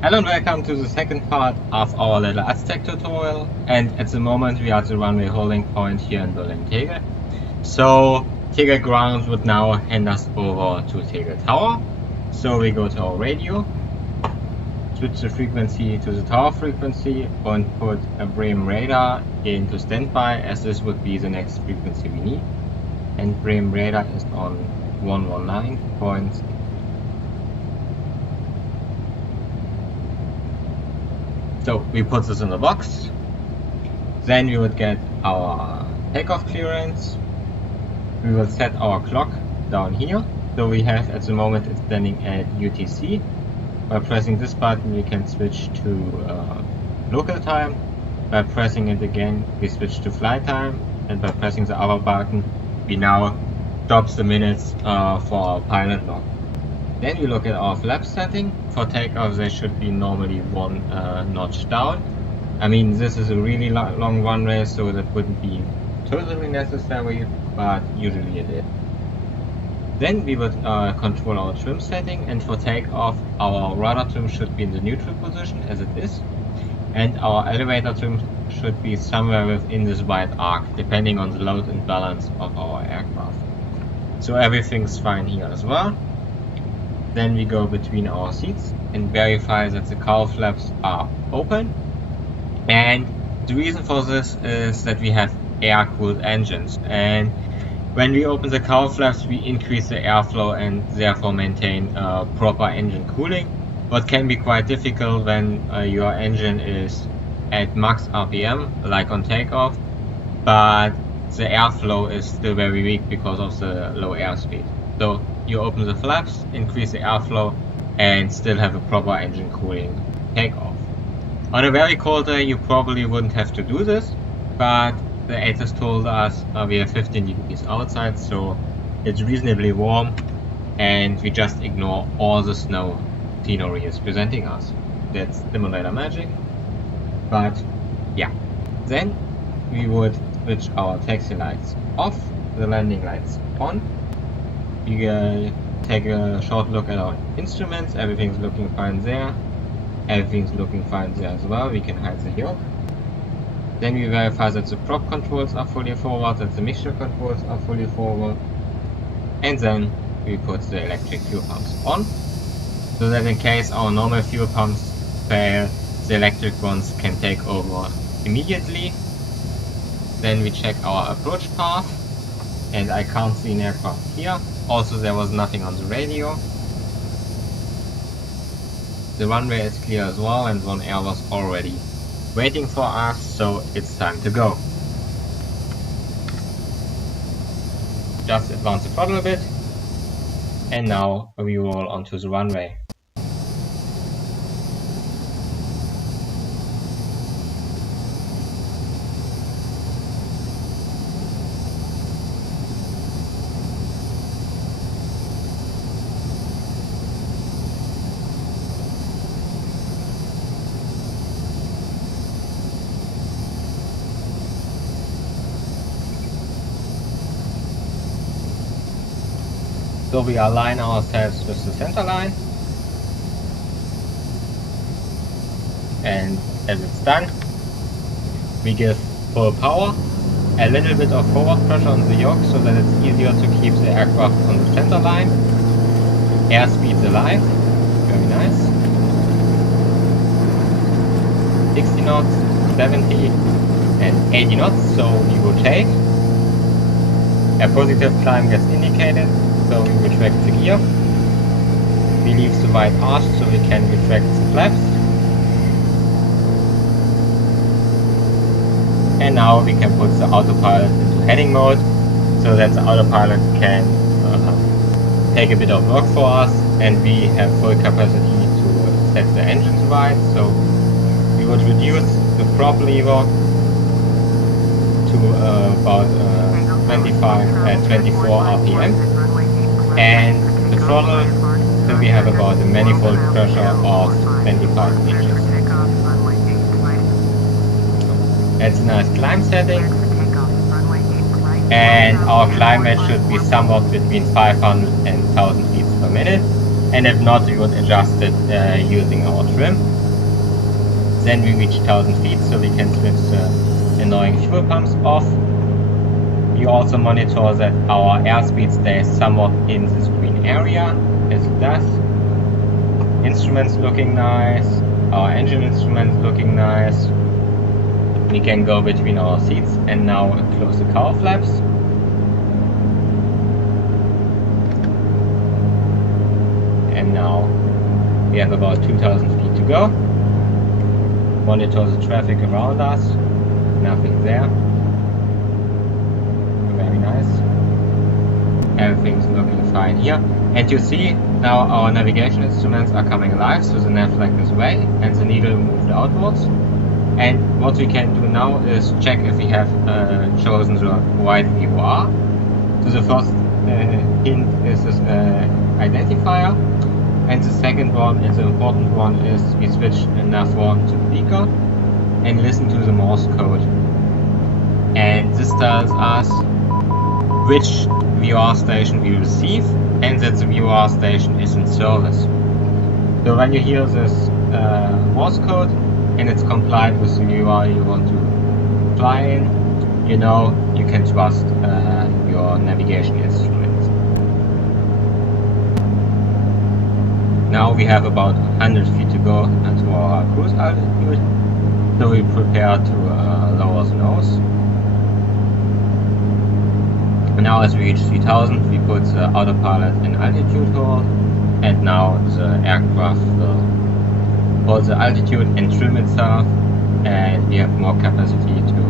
Hello and welcome to the second part of our little Aztec tutorial, and at the moment we are at the runway holding point here in Berlin Tegel. So Tegel ground would now hand us over to Tegel Tower. So we go to our radio, switch the frequency to the tower frequency and put a Bremen radar into standby, as this would be the next frequency we need. And Bremen radar is on 119.6. So we put this in the box, then we would get our takeoff clearance, we will set our clock down here, so we have at the moment it's standing at UTC. By pressing this button we can switch to local time, by pressing it again we switch to flight time, and by pressing the other button we now stop the minutes for our pilot log. Then we look at our flaps setting. For takeoff they should be normally one notch down. I mean, this is a really long runway, so that wouldn't be totally necessary, but usually it is. Then we would control our trim setting, and for takeoff our rudder trim should be in the neutral position as it is, and our elevator trim should be somewhere within this white arc, depending on the load and balance of our aircraft. So everything's fine here as well. Then we go between our seats and verify that the cowl flaps are open. And the reason for this is that we have air-cooled engines, and when we open the cowl flaps we increase the airflow and therefore maintain proper engine cooling, what can be quite difficult when your engine is at max RPM like on takeoff, but the airflow is still very weak because of the low airspeed. So you open the flaps, increase the airflow, and still have a proper engine cooling takeoff. On a very cold day you probably wouldn't have to do this, but the ATIS told us we have 15 degrees outside, so it's reasonably warm, and we just ignore all the snow scenery is presenting us. That's simulator magic. But yeah, then we would switch our taxi lights off, the landing lights on. We take a short look at our instruments, everything's looking fine there. Everything's looking fine there as well, we can hide the yoke. Then we verify that the prop controls are fully forward, that the mixture controls are fully forward. And then we put the electric fuel pumps on, so that in case our normal fuel pumps fail, the electric ones can take over immediately. Then we check our approach path, and I can't see an aircraft here. Also, there was nothing on the radio. The runway is clear as well, and one air was already waiting for us, so it's time to go. Just advance the throttle a bit, and now we roll onto the runway. So we align ourselves with the center line, and as it's done, we give full power, a little bit of forward pressure on the yoke so that it's easier to keep the aircraft on the center line. Airspeed's alive, very nice. 60 knots, 70 and 80 knots, so we rotate. A positive climb gets indicated, so we retract the gear. We leave the wide arch so we can retract the flaps. And now we can put the autopilot into heading mode, so that the autopilot can take a bit of work for us, and we have full capacity to set the engines right. So we would reduce the prop lever to about 24 RPM. And the throttle, so we have about a manifold pressure of 25 inches. That's a nice climb setting, and our climb rate should be somewhat between 500 and 1000 feet per minute. and if not, we would adjust it using our trim. Then we reach 1000 feet, so we can switch the annoying fuel pumps off. We also monitor that our airspeed stays somewhat in this green area, as it does. Instruments looking nice, our engine instruments looking nice. We can go between our seats and now close the cowl flaps. And now we have about 2000 feet to go. Monitor the traffic around us, nothing there. Very nice. Everything's looking fine here. And you see now our navigation instruments are coming alive, so the nav flag is away and the needle moved outwards. And what we can do now is check if we have chosen the right VFR. So the first hint is this identifier, and the second one, and the important one, is we switch nav 1 to beaker and listen to the Morse code. And this tells us which VFR station we receive and that the VFR station is in service. So when you hear this Morse code and it's compliant with the VFR you want to fly in, you know you can trust your navigation instruments. Now we have about 100 feet to go to our cruise altitude, so we prepare to lower the nose. Now as we reach 3000, we put the autopilot in altitude hold, and now the aircraft will hold the altitude and trim itself, and we have more capacity to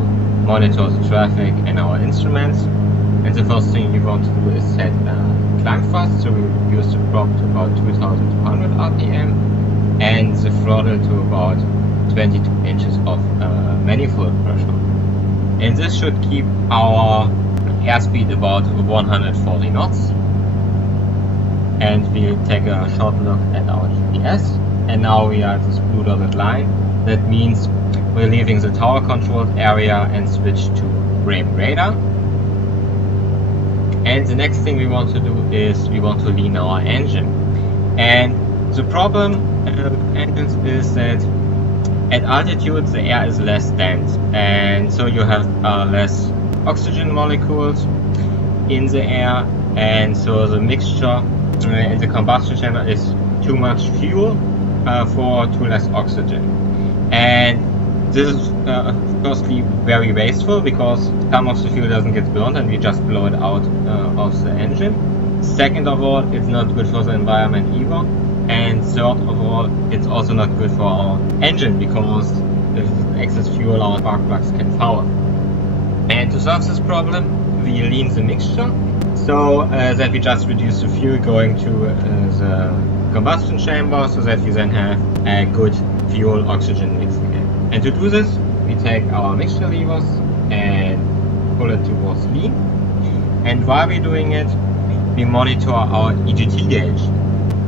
monitor the traffic and our instruments. And the first thing we want to do is set climb thrust, so we reduce the prop to about 2200 RPM and the throttle to about 22 inches of manifold pressure. And this should keep our airspeed about 140 knots. And we'll take a short look at our GPS. And now we are at this blue dotted line. That means we're leaving the tower controlled area and switch to frame radar. And the next thing we want to do is we want to lean our engine. And the problem with engines is that at altitude the air is less dense, and so you have less oxygen molecules in the air, and so the mixture in the combustion chamber is too much fuel for too less oxygen. And this is firstly very wasteful because some of the fuel doesn't get burned and we just blow it out of the engine. Second of all, it's not good for the environment either. And third of all, it's also not good for our engine because if there's excess fuel, our spark plugs can foul. And to solve this problem, we lean the mixture so that we just reduce the fuel going to the combustion chamber, so that we then have a good fuel oxygen mix again. And to do this, we take our mixture levers and pull it towards lean. And while we're doing it, we monitor our EGT gauge.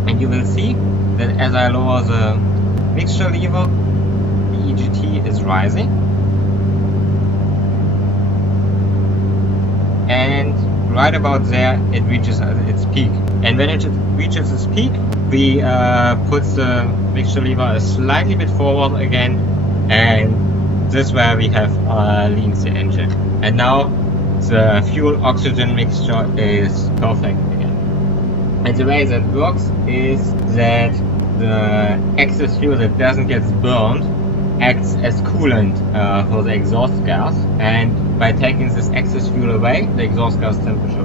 And you will see that as I lower the mixture lever, the EGT is rising. And right about there, it reaches its peak. And when it reaches its peak, we put the mixture lever a slightly bit forward again. And this is where we have leaned the engine. And now the fuel oxygen mixture is perfect again. And the way that works is that the excess fuel that doesn't get burned acts as coolant for the exhaust gas. And by taking this excess fuel away, the exhaust gas temperature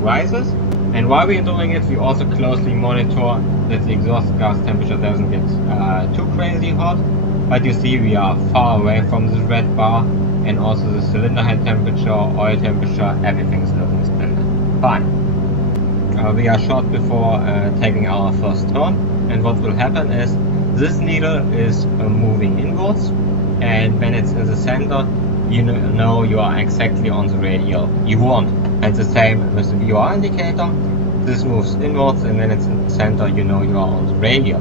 rises. And while we're doing it, we also closely monitor that the exhaust gas temperature doesn't get too crazy hot. But you see we are far away from this red bar, and also the cylinder head temperature, oil temperature, everything's looking standard. Fine. We are short before taking our first turn, and what will happen is this needle is moving inwards, and when it's in the center, you know you are exactly on the radial you want. And the same with the VFR indicator. This moves inwards, and when it's in the center, you know you are on the radial.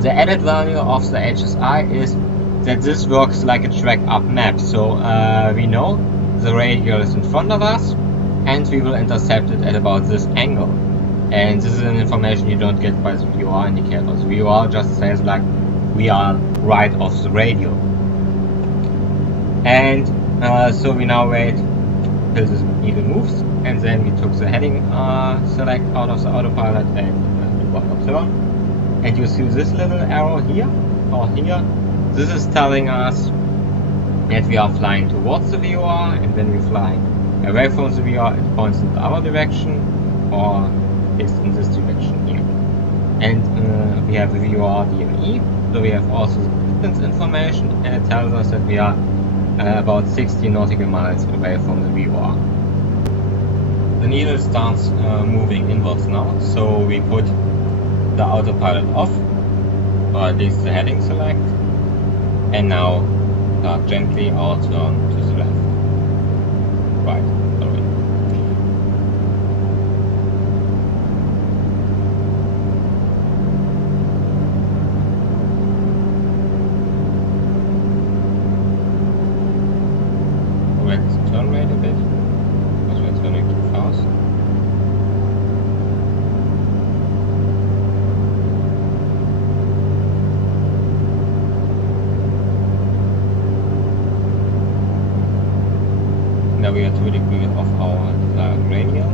The added value of the HSI is that this works like a track up map, so we know the radial is in front of us and we will intercept it at about this angle. And this is an information you don't get by the VOR indicator. The VOR just says like, we are right off the radio. And so we now wait till the needle moves, and then we took the heading select out of the autopilot and turn. And you see this little arrow here, or here. This is telling us that we are flying towards the VOR, and when we fly away from the VOR, it points in the other direction, or is in this direction here. And we have the VOR DME, so we have also the distance information, and it tells us that we are about 60 nautical miles away from the VOR. The needle starts moving inwards now, so we put the autopilot off, or at least the heading select, and now start gently our turn to the left. Right, sorry. Correct the turn rate a bit, because we're turning too fast. Now we are 2 degrees off our desired radial.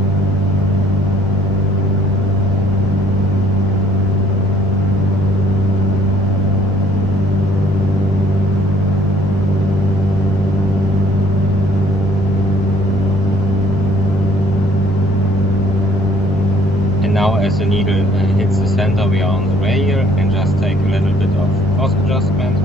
And now as the needle hits the center, we are on the radial, and just take a little bit of course adjustment.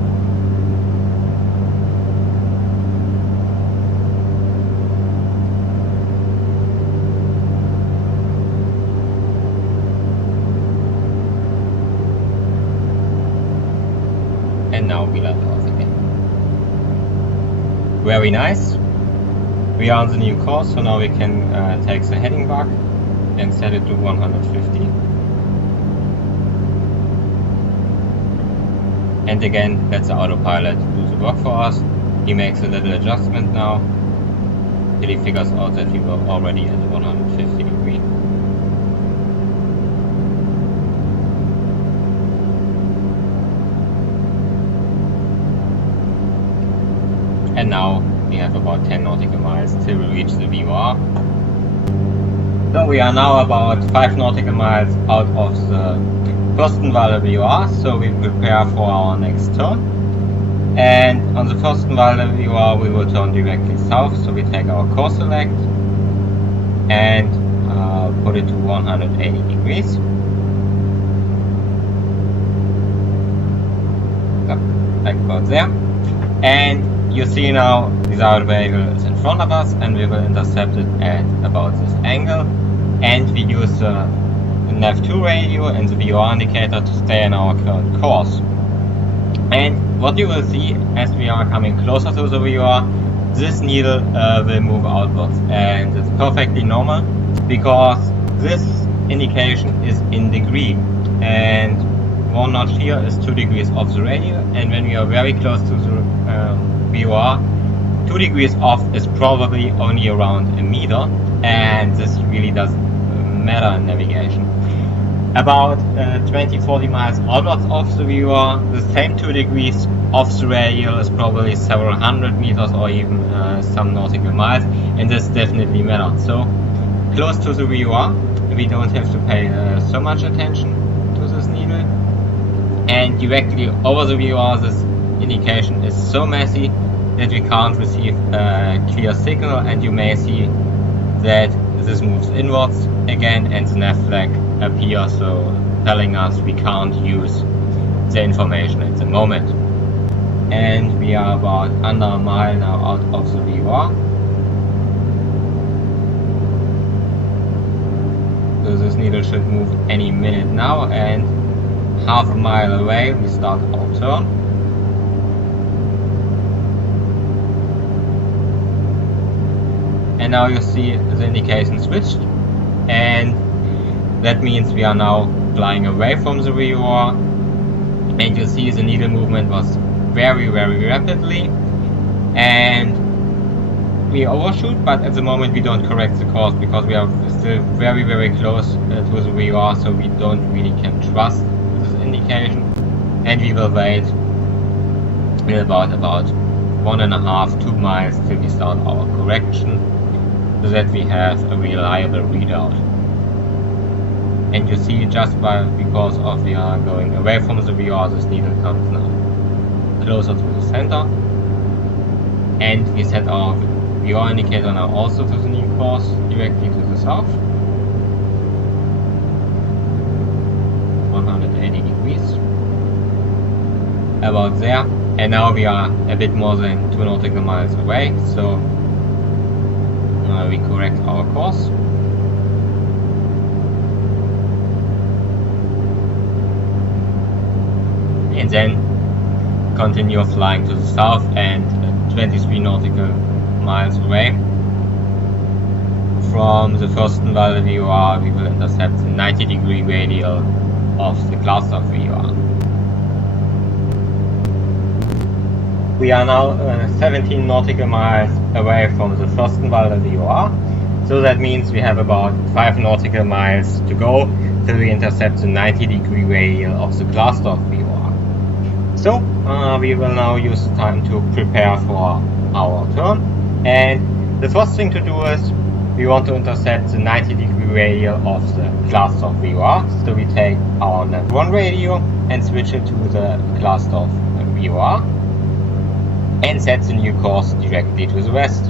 And now we let off again. Very nice. We are on the new course, so now we can take the heading back and set it to 150. And again, let the autopilot do the work for us. He makes a little adjustment now till he figures out that we were already at 150 degrees. And now we have about 10 nautical miles till we reach the VOR. So we are now about 5 nautical miles out of the Fürstenwalde VOR, so we prepare for our next turn. And on the Fürstenwalde VOR we will turn directly south, so we take our course select and put it to 180 degrees. Like about there. And you see now desired vehicle is in front of us, and we will intercept it at about this angle, and we use the nav2 radio and the VOR indicator to stay in our current course. And what you will see as we are coming closer to the VOR, this needle will move outwards, and it's perfectly normal because this indication is in degree, and one notch here is 2 degrees off the radio, and when we are very close to the VOR, 2 degrees off is probably only around a meter, and this really doesn't matter in navigation. About 20-40 miles outwards of the VOR, the same 2 degrees off the radial is probably several hundred meters or even some nautical miles, and this definitely matters. So close to the VOR, we don't have to pay so much attention to this needle, and directly over the VOR, this indication is so messy that we can't receive a clear signal, and you may see that this moves inwards again and the nav flag appears, so telling us we can't use the information at the moment. And we are about under a mile now out of the VOR. So this needle should move any minute now, and half a mile away we start our turn. And now you see the indication switched, and that means we are now flying away from the VOR, and you see the needle movement was very rapidly, and we overshoot, but at the moment we don't correct the course because we are still very, very close to the VOR, so we don't really can trust this indication. And we will wait about 1.5–2 miles till we start our correction, so that we have a reliable readout. And you see, just because of we are going away from the VOR, this needle comes now closer to the center. And we set our VOR indicator now also to the new course, directly to the south. 180 degrees. About there. And now we are a bit more than 2 nautical miles away, so we correct our course. And then continue flying to the south, and 23 nautical miles away from the first VOR we will intercept the 90-degree radial of the cluster VOR. We are now 17 nautical miles away from the first VOR, so that means we have about 5 nautical miles to go till we intercept the 90-degree radial of the cluster VOR. So we will now use the time to prepare for our turn, and the first thing to do is we want to intercept the 90-degree radial of the cluster VOR. So we take our nav1 radio and switch it to the cluster VOR and set the new course directly to the west.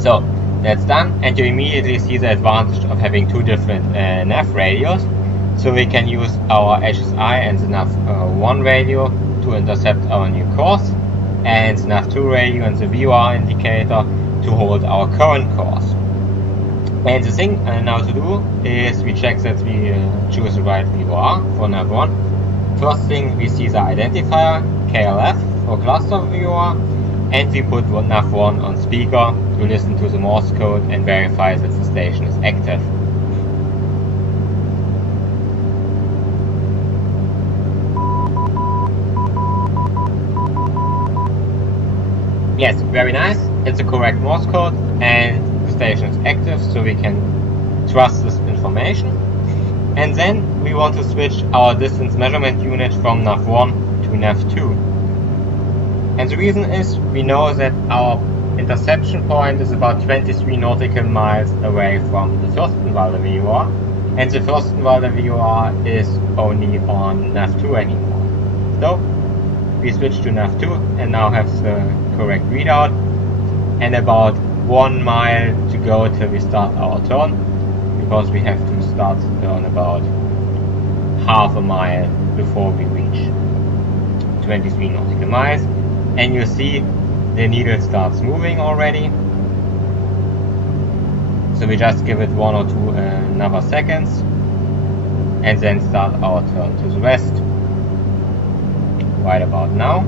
So that's done, and you immediately see the advantage of having 2 different nav radios. So we can use our HSI and the nav1 radio to intercept our new course, and the nav2 radio and the VOR indicator to hold our current course. And the thing now to do is we check that we choose the right VOR for nav1. First thing, we see the identifier KLF for cluster VOR, and we put nav1 on speaker to listen to the Morse code and verify that the station is active. Yes, very nice. It's a correct Morse code and the station is active, so we can trust this information. And then we want to switch our distance measurement unit from nav1 to nav2. And the reason is we know that our interception point is about 23 nautical miles away from the Fürstenwalder VOR, and the Fürstenwalder VOR is only on nav2 anymore. So we switch to nav2 and now have the correct readout, and about 1 mile to go till we start our turn, because we have to start the turn about half a mile before we reach 23 nautical miles. And you see the needle starts moving already, so we just give it 1 or 2 another seconds and then start our turn to the west right about now.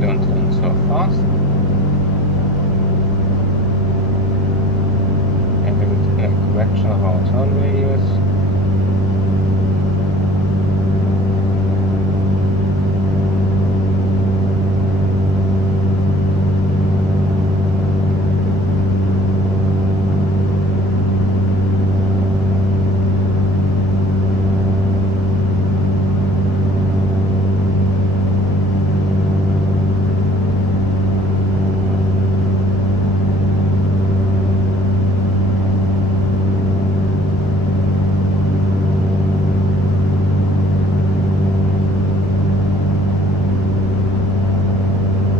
Don't turn so fast. Correction of our turn radius.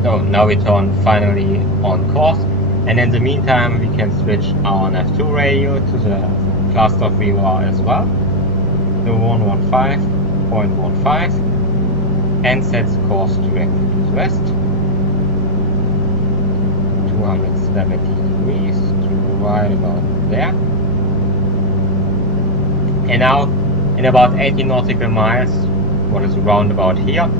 So now we turn finally on course, and in the meantime we can switch our nav2 radio to the cluster VOR as well, the 115.15, and set the course directly to the west, 270 degrees to right about there. And now in about 80 nautical miles, what is around about here,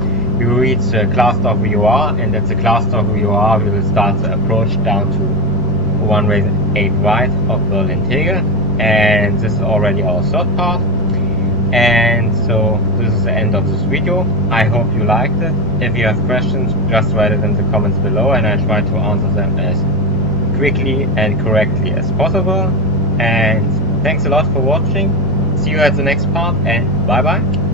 we will reach Classdorf VOR, and at the Classdorf VOR we will start the approach down to runway 8 right of Berlin Tegel, and this is already our third part. And so this is the end of this video. I hope you liked it. If you have questions, just write it in the comments below and I try to answer them as quickly and correctly as possible. And thanks a lot for watching. See you at the next part, and bye bye.